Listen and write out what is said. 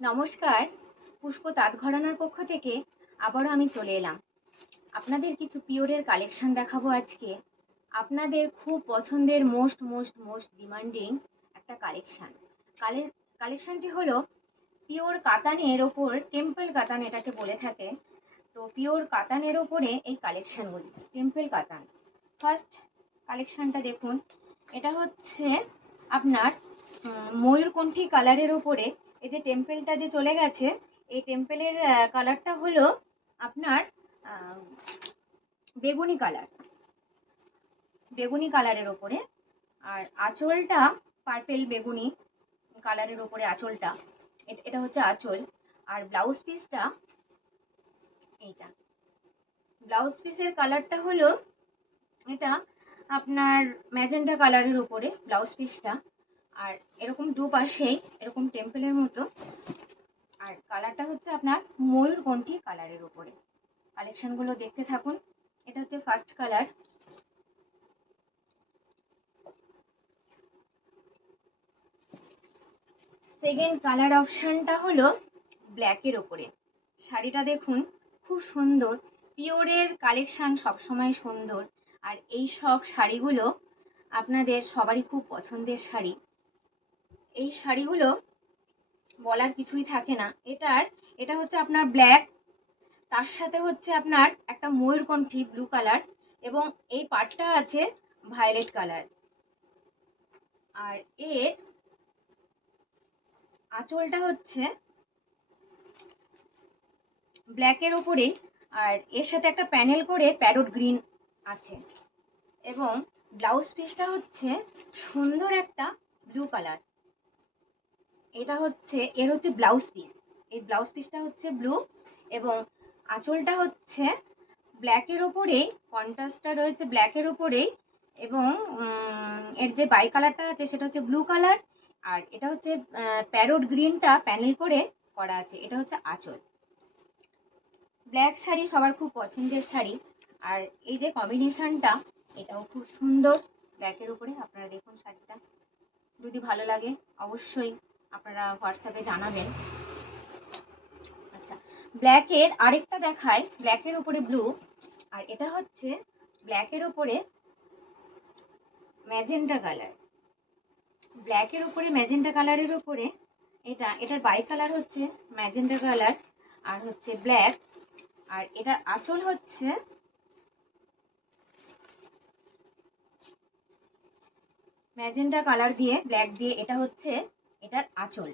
নমস্কার, পুষ্প তাঁত ঘরানার পক্ষ থেকে আবারও আমি চলে এলাম। আপনাদের কিছু পিওরের কালেকশন দেখাবো আজকে। আপনাদের খুব পছন্দের মোস্ট মোস্ট মোস্ট ডিমান্ডিং একটা কালেকশনটি হলো পিওর কাতানের ওপর, টেম্পল কাতান এটাকে বলে থাকে। তো পিওর কাতানের ওপরে এই কালেকশনগুলি, টেম্পল কাতান। ফার্স্ট কালেকশনটা দেখুন, এটা হচ্ছে আপনার ময়ূরকণ্ঠী কালারের ওপরে এই যে টেম্পেলটা যে চলে গেছে, এই টেম্পেলের কালারটা হলো আপনার বেগুনি কালার, বেগুনি কালারের ওপরে। আর আঁচলটা পার্পেল বেগুনি কালারের ওপরে আঁচলটা, এটা হচ্ছে আঁচল। আর ব্লাউজ পিসটা এইটা, ব্লাউজ পিসের কালারটা হলো এটা আপনার ম্যাজেন্টা কালারের উপরে ব্লাউজ পিসটা। আর এরকম দুপাশেই এরকম টেম্পলের মতো, আর কালারটা হচ্ছে আপনার ময়ূরকণ্ঠী কালারের উপরে। কালেকশনগুলো দেখতে থাকুন। এটা হচ্ছে ফার্স্ট কালার। সেকেন্ড কালার অপশনটা হলো ব্ল্যাকের ওপরে। শাড়িটা দেখুন, খুব সুন্দর। পিওরের কালেকশন সবসময় সুন্দর, আর এই সব শাড়িগুলো আপনাদের সবারই খুব পছন্দের শাড়ি। এই শাড়িগুলো বলার কিছুই থাকে না। এটা হচ্ছে আপনার ব্ল্যাক, তার সাথে হচ্ছে আপনার একটা ময়ূরকণ্ঠী ব্লু কালার, এবং এই পাটটা আছে ভায়োলেট কালার। আর এর আঁচলটা হচ্ছে ব্ল্যাকের ওপরে, আর এর সাথে একটা প্যানেল করে প্যারট গ্রিন আছে। এবং ব্লাউজ পিসটা হচ্ছে সুন্দর একটা ব্লু কালার। এর হচ্ছে ব্লাউজ পিস। এই ব্লাউজ পিসটা হচ্ছে ব্লু, এবং আঁচলটা হচ্ছে ব্ল্যাকের ওপরে, কন্ট্রাস্টটা রয়েছে ব্ল্যাকের ওপরেই। এবং এর যে বাই কালারটা আছে সেটা হচ্ছে ব্লু কালার, আর এটা হচ্ছে প্যারট গ্রিনটা প্যানেল করে করা আছে। এটা হচ্ছে আঁচল। ব্ল্যাক শাড়ি সবার খুব পছন্দের শাড়ি, আর এই যে কম্বিনেশনটা এটাও খুব সুন্দর ব্ল্যাকের উপরে। আপনারা দেখুন শাড়িটা, যদি ভালো লাগে অবশ্যই আপনারা হোয়াটসঅ্যাপে জানাবেন। আচ্ছা, ব্ল্যাকের আরেকটা দেখায়, ব্ল্যাকের উপরে ব্লু, আর এটা হচ্ছে ব্ল্যাকের উপরে ম্যাজেন্টা কালার। ব্ল্যাকের উপরে ম্যাজেন্টা কালারের উপরে এটার বাই কালার হচ্ছে ম্যাজেন্টা কালার আর হচ্ছে ব্ল্যাক। আর এটার আঁচল হচ্ছে ম্যাজেন্টা কালার দিয়ে ব্ল্যাক দিয়ে, এটা হচ্ছে এটার আঁচল।